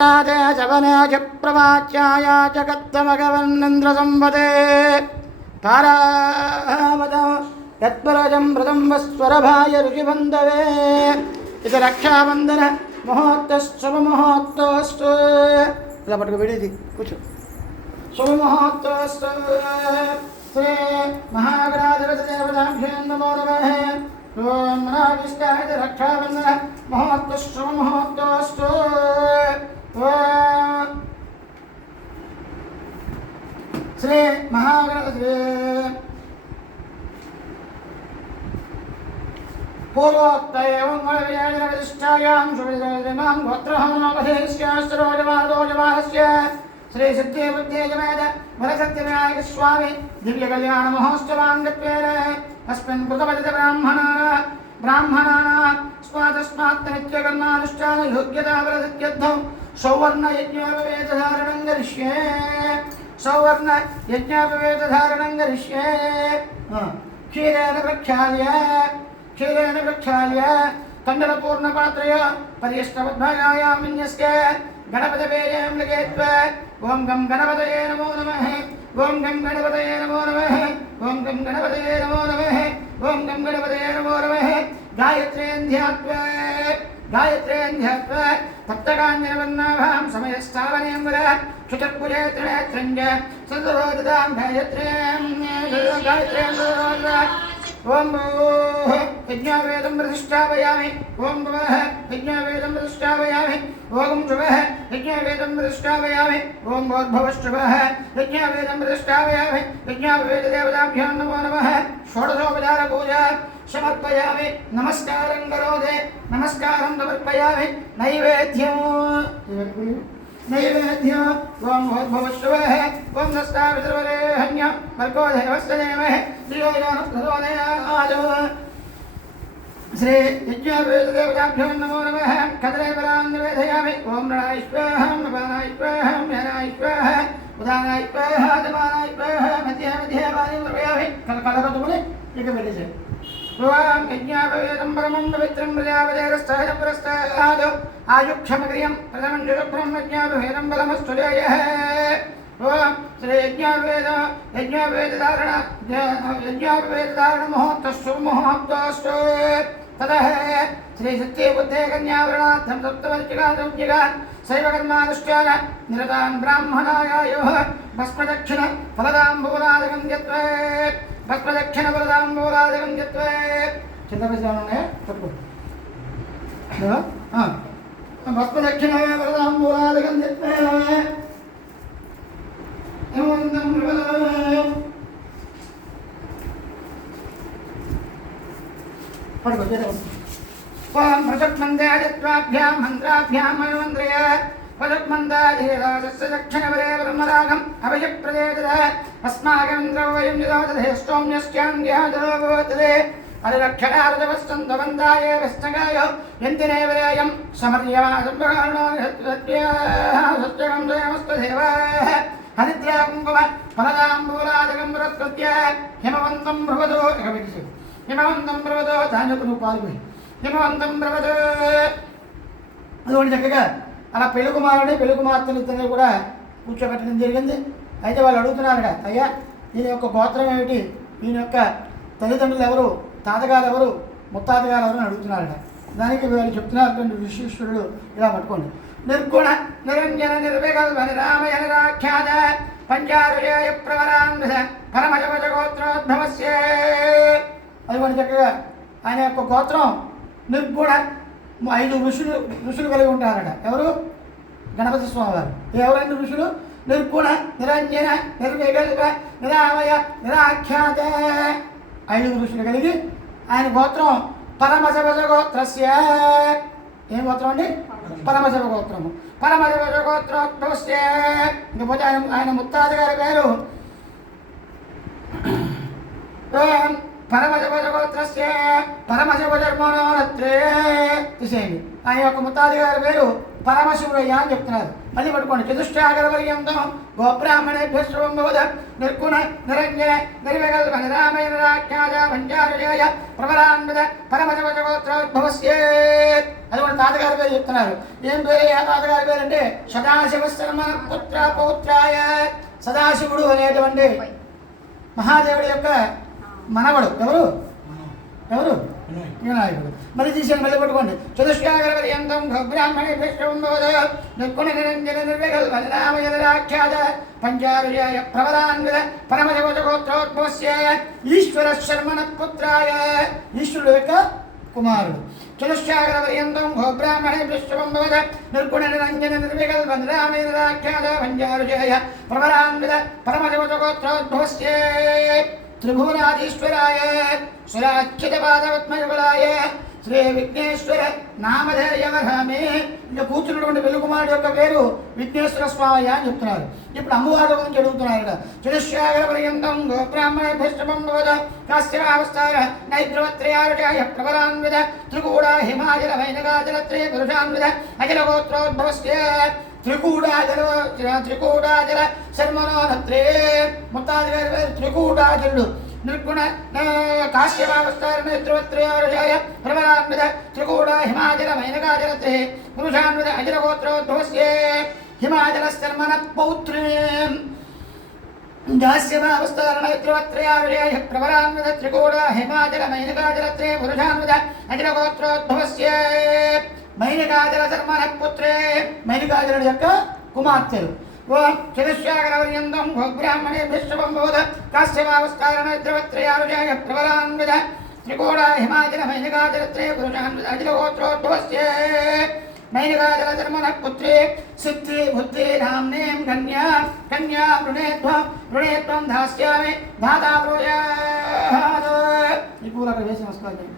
शवनाय प्रवाच्याय जगत्तमगवन्निन्द्रसंवदे तारावद यत्परजं व्रतं वस्वरभाय ऋषिबन्धवे इति रक्षाबन्धन महोत्सवमहोत्सवस्तु ఇలా పట్టుకు విడిది కూర్చో శుభమహోత్సవస్తు శ్రీ మహాగణాధిపతిదేవతాభ్యాం నమో నమః ఓం నమః రక్షాబంధన మహోత్సవమహోత్సవస్తు శ్రీ మహాగణపతి पूर्वोक्त एवं वैदिष्टायां शुभिमां गोत्रहमनोपदेश्यास्त्रोजमादोजमानस्य श्री सिद्धिबुद्धिजमेद वरसत्यविनायक स्वामी दिव्य कल्याण महोत्सवाङ्गत्वेन अस्मिन् कृतवदित ब्राह्मणानां स्मात् नित्यकर्मानुष्ठान योग्यता वरसत्यर्थं सौवर्ण यज्ञोपवेतधारणं करिष्ये सौवर्ण यज्ञोपवेतधारणं करिष्ये क्षीरेण प्रक्षाल्य कण्डलपूर्णपात्रय पर्यष्टवद्भगायां विन्यस्य गणपतिवेयं लिखित्वा ॐ गं गणपतये नमो नमः ॐ गं गणपतये नमो नमः ॐ गं गणपतये नमो नमः ॐ गं गणपतये नमो नमः गायत्रीं ध्यात्वा तप्तकाञ्जनवर्णाभां समयस्थावनीं वद शुचर्भुजे त्रिनेत्रञ्च सदरोदतां गायत्रीं ओम यज्ञावेदं प्रतिष्ठापयामि ओम भवः यज्ञावेदं प्रतिष्ठापयामि ओम शुभः यज्ञावेदं प्रतिष्ठापयामि ओम भोर्भवश्शुभः यज्ञावेदं प्रतिष्ठापयामि यज्ञावेददेवताभ्यां नमो नमः षोडशोपचार पूजा समर्पयामि नमस्कारं करोति नमस्कारं समर्पयामि नैवेद्यं ओम भोर्भवश्शुभः ओम नस्तावितरवरेहन्यं भर्गो देवस्य देवः श्री यज्ञावेददेवताभ्यो नमो नमः कदलीफलां निवेदयामि ओम नरायश्वाहं नवानायश्वाहं यनायश्वाह उदानायश्वाह दमानायश्वाह मध्ये मध्ये वायुं निवेदयामि कलकलकतुमनि एकवेदिसे ओम यज्ञावेदं परमं पवित्रं प्रजापतेरस्थाय पुरस्ताद आयुक्षमक्रियं प्रथमं जुषभ्रं यज्ञावेदं बलमस्तु जयः ओम श्री यज्ञावेदधारण महोत्सवमहोत्सवस्तु ततः श्री सत्यबुद्धे कन्यावरणार्थं सप्तवर्षिकान् शैवकर्मानुष्ठान निरतान् ब्राह्मणायायोः भस्मदक्षिण फलदाम्बूलादिकं यत्वे भस्मदक्षिण फलदाम्बूलादिकं यत्वे चिन्तपरिचालने तत्तु भस्मदक्षिण फलदाम्बूलादिकं यत्वे ओम प्रजक्मन्दादित्वाभ्यां मन्त्राभ्यां मन्त्रय प्रजक्मन्दाधिराजस्य दक्षिणवरे ब्रह्मरागम् अभयप्रदेदः अस्माकमिन्द्रो वयं यदोदधेष्टोम्यस्याङ्ग्यादरोभवतते परिरक्षणार्जवस्तन्तवन्दाय विष्णगाय यन्तिनेवरेयं समर्यमासम्भकारणो सत्यं देवस्तदेवाः हरिद्रा कुंकुम फलदाम्बूलादिकं पुरस्कृत्य हिमवन्तं भ्रवतो हिमवन्तं भ्रवतो దానిలో పాల్గొని హిమవంతం భ్రవతో అదొకటి చక్కగా అలా పెళ్లి కుమార్తెలు ఇద్దరిని కూడా కూర్చోబెట్టడం జరిగింది. అయితే వాళ్ళు అడుగుతున్నారట, అయ్యా ఈయన యొక్క గోత్రం ఏమిటి, ఈయన యొక్క తల్లిదండ్రులు ఎవరు, తాతగారు ఎవరు, ముత్తాతగారు ఎవరు అని అడుగుతున్నారట. దానికి వీళ్ళు చెప్తున్నటువంటి విశిష్యుడు ఇలా పట్టుకోండి. నిర్గుణ నిరంజన నిర్వికల్ప నిరామయ నిరాఖ్యాత పంచారుజేయ ప్రవరాంధ పరమజగోత్రోద్భవస్య. అది కూడా చక్కగా ఆయన యొక్క గోత్రం నిర్గుణ. 5 ఋషులు కలిగి ఉంటారట. ఎవరు? గణపతి స్వామివారు. ఎవరైనా ఋషులు? నిర్గుణ నిరంజన నిర్వికల్ప నిరామయ నిరాఖ్యాత 5 ఋషులు కలిగి ఆయన గోత్రం పరమజగోత్రస్య. ఏం గోత్రం అండి? పరమశివ గోత్రము. పరమశివ గోత్రోద్భవస్య. ఇంకపోతే ఆయన ముత్తాత గారి పేరు పరమశివ గోత్రస్య పరమశివ జన్మనోరత్రే తీసేయండి. ఆయన యొక్క ముత్తాత గారి పేరు పరమశివుడయ్యా అని చెప్తున్నారు. మళ్ళీ పట్టుకోండి. చతుష్టాగరపర్యంతం గోబ్రాహ్మణేభ్యో శుభం భవతు నిర్గుణ నిరంజన నిర్వికల్ప నిరామయ నిరాఖ్యాత పంచారుజయ ప్రబలాన్విత పరమశివగోత్రోద్భవస్యే. అది మన తాతగారి పేరు చెప్తున్నారు. ఏం పేరు ఆ తాతగారి పేరు అంటే సదాశివశర్మ పుత్ర పౌత్రాయ. సదాశివుడు అనేటువంటి మహాదేవుడి యొక్క మనవడు. ఎవరు ఎవరు వినాయకుడు. మళ్ళీ తీసాను. మళ్ళీ పట్టుకోండి. చతుష్టాగరపర్యంతం గోబ్రాహ్మణేభ్యో శుభం భవతు నిర్గుణ నిరంజన నిర్వికల్ప నిరామయ నిరాఖ్యాత పంచారుజయ ప్రబలాన్విత పరమశివగోత్రోద్భవస్య ఈశ్వర శర్మణ పుత్రాయ. ఈశ్వరుడు యొక్క కుమారుడు. చతుష్టాగరపర్యంతం గోబ్రాహ్మణేభ్యో శుభం భవతు నిర్గుణ నిరంజన నిర్వికల్ప నిరామయ నిరాఖ్యాత పంచారుజయ ప్రబలాన్విత పరమశివగోత్రోద్భవస్య త్రిభువనాధీశ్వరాయ సురాచ్యుతపాదపద్మయుగళాయ శ్రీ విఘ్నేశ్వర నామధేయవరామే. ఇంకా కూర్చున్నటువంటి వెలుగుమాడి యొక్క పేరు విఘ్నేశ్వర స్వామి అని చెప్తున్నారు. ఇప్పుడు అమ్మవారి గురించి అడుగుతున్నారు. చతుష్టాగరపర్యంతం గోబ్రాహ్మణేభ్యో శుభం భవతు కాశ్యపావస్థార నైద్రవత్రయారుజాయ ప్రబలాన్విత త్రికూడా హిమాచల వైనగాచలత్రయ పురుషాన్విత అఖిల గోత్రోద్భవస్య త్రికూడాచల శర్మనోనత్రే. ముత్తాది గారి పేరు త్రికూడాచలుడు. నిర్గుణ కాశ్యపావస్థార నైద్రవత్రయారుజాయ ప్రబలాన్విత త్రికూడా హిమాచల వైనగాచలత్రే పురుషాన్విత అఖిల గోత్రోద్భవస్య హిమాచల శర్మణ పౌత్రే. దాస్యమావస్థార నైద్రవత్రయారుజాయ ప్రబలాన్విత త్రికూడా హిమాచల వైనగాచలత్రే పురుషాన్విత అఖిల గోత్రోద్భవస్య మైనకాచల శర్మణ పుత్రే. మైనకాచలుడి యొక్క కుమార్తెలు. ఓం చతుష్టాగరపర్యంతం గోబ్రాహ్మణేభ్యో శుభం భవతు కాశ్యపావస్థార నైద్రవత్రయారుజాయ ప్రబలాన్విత త్రికూడా హిమాచల వైనగాచలత్రే పురుషాన్విత అఖిల గోత్రోద్భవస్య మైనకాచల శర్మణ పుత్రే. సిద్ధి బుద్ధి నామ్నేం కన్యా వృణేత్వం దాస్యామి దాతా బ్రూయాత్. ఈ పూల వేసి నమస్కారం.